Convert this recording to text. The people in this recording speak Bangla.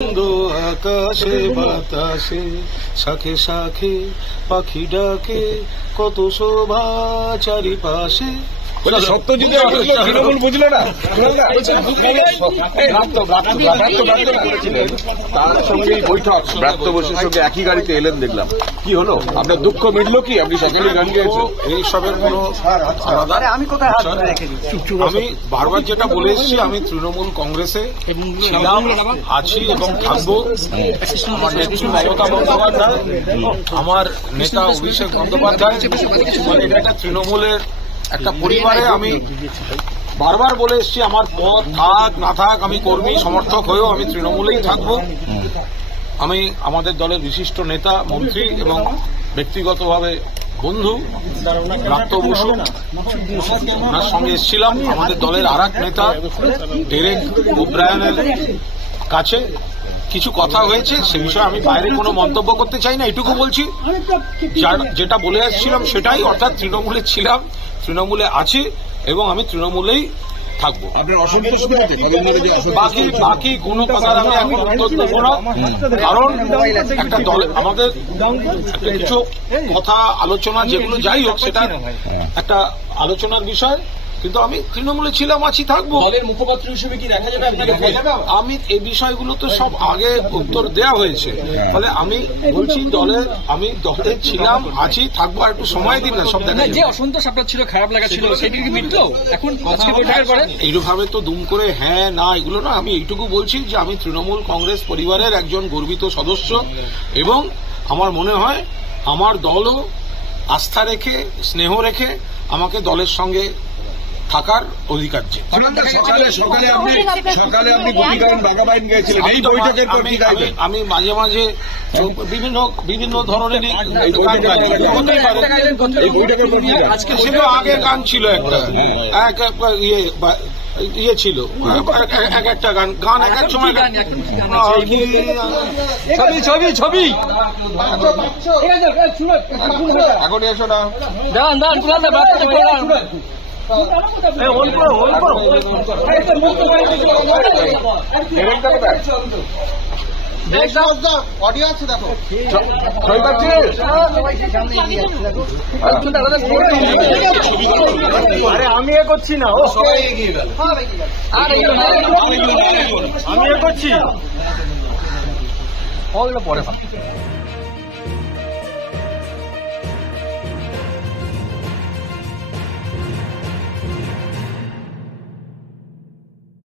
আকাশে বাতাসে শাখে শাখে পাখি ডাকে কত শোভা চারিপাশে। সত্যজিৎ তৃণমূল বুঝলো না, তার সঙ্গে বৈঠক ব্রাত্য বসুর সঙ্গে একই গাড়িতে এলেন দেখলাম। কি হলো, আপনার দুঃখ মিটলো কি? আপনি সেখানে গান গেয়েছেন। এইসবের কোনো আমি বারবার যেটা বলে এসেছি, আমি তৃণমূল কংগ্রেসে ছিলাম, আছি এবং থাকবো। আমার নেত্রী মমতা বন্দ্যোপাধ্যায়, আমার নেতা অভিষেক বন্দ্যোপাধ্যায়, মানে এটা একটা তৃণমূলের একটা পরিবারে আমি বারবার বলে এসেছি, আমার পদ থাক না থাক আমি কর্মী সমর্থক হয়েও আমি তৃণমূলেই থাকবো। আমি আমাদের দলের বিশিষ্ট নেতা, মন্ত্রী এবং ব্যক্তিগতভাবে বন্ধু ব্রাত্য বসু, ওনার সঙ্গে এসেছিলাম। আমাদের দলের আর এক নেতা ডেরেক ওব্রায়ানের কাছে কিছু কথা হয়েছে, সে বিষয়ে আমি বাইরে কোনো মন্তব্য করতে চাই না। এটুকু বলছি, যেটা বলে আসছিলাম সেটাই, অর্থাৎ তৃণমূলে ছিলাম, তৃণমূলে আছি এবং আমি তৃণমূলেই থাকবো। বাকি কোনো কথা আমি এখন উত্তর দেবো না, কারণ একটা দল আমাদের একটা কিছু কথা আলোচনা, যেগুলো যাই হোক সেটা একটা আলোচনার বিষয়, কিন্তু আমি তৃণমূলে ছিলাম, আছি, থাকবো। দলের মুখপাত্র হিসেবে কি দেখা যাবে? আমি এই বিষয়গুলো তো সব আগে উত্তর দেওয়া হয়েছে, ফলে আমি বলছি আমি দলে ছিলাম, আছি, থাকবো। আর একটু সময় দিন না, সব দেখা যে অসন্তোষ আপনার ছিল, খারাপ লাগা ছিল, সেটি কি মিটলো এখন আজকে বৈঠকের পরে? এইভাবে তো দুম করে হ্যাঁ না এগুলো না, আমি এইটুকু বলছি যে আমি তৃণমূল কংগ্রেস পরিবারের একজন গর্বিত সদস্য এবং আমার মনে হয় আমার দলও আস্থা রেখে, স্নেহ রেখে আমাকে দলের সঙ্গে থাকার অধিকার যে। আমি মাঝে মাঝে বিভিন্ন ধরনের আগে গান ছিল, একটা ইয়ে ছিল, এক একটা গান এক এক সময় ছবি এখন এসো না, অডিও আছে, দেখো আরে আমি এ করছি না, ও আমি এ করছি, পরে